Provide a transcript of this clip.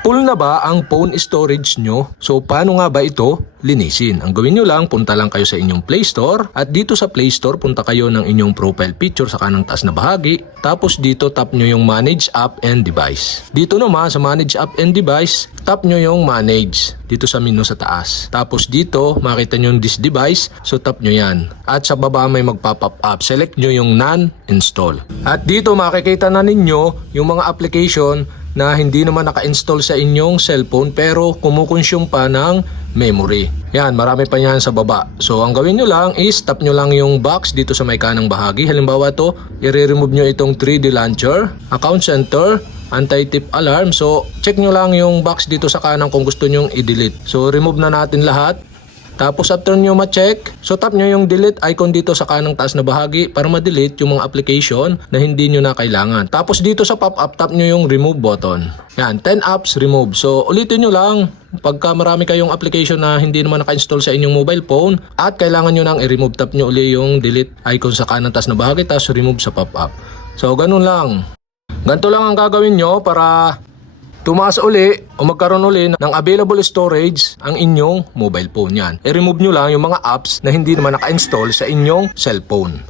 Full na ba ang phone storage nyo? So paano nga ba ito linisin? Ang gawin nyo lang, punta lang kayo sa inyong Play Store at dito sa Play Store, punta kayo ng inyong profile picture sa kanang taas na bahagi. Tapos dito tap nyo yung Manage App and Device. Dito naman sa Manage App and Device, tap nyo yung Manage dito sa menu sa taas. Tapos dito, makita nyo yung this device, so tap nyo yan. At sa baba may mag-pop up. Select nyo yung non-install. At dito makikita na ninyo yung mga application na hindi naman naka-install sa inyong cellphone pero kumukonsume pa ng memory. Yan, marami pa yan sa baba. So ang gawin nyo lang is tap nyo lang yung box dito sa may kanang bahagi. Halimbawa to, i-remove nyo itong 3D launcher, account center, anti-tip alarm. So check nyo lang yung box dito sa kanang kung gusto nyong i-delete. So remove na natin lahat. Tapos after nyo ma-check, so tap nyo yung delete icon dito sa kanang taas na bahagi para ma-delete yung mga application na hindi nyo na kailangan. Tapos dito sa pop-up, tap nyo yung remove button. Yan, 10 apps remove. So ulitin nyo lang, pagka marami kayong application na hindi naman naka-install sa inyong mobile phone at kailangan nyo nang i-remove, tap nyo uli yung delete icon sa kanang taas na bahagi, tapos remove sa pop-up. So ganun lang. Ganito lang ang gagawin nyo para tumaas uli o magkaroon uli ng available storage ang inyong mobile phone. Yan. I-remove nyo lang yung mga apps na hindi naman naka-install sa inyong cellphone.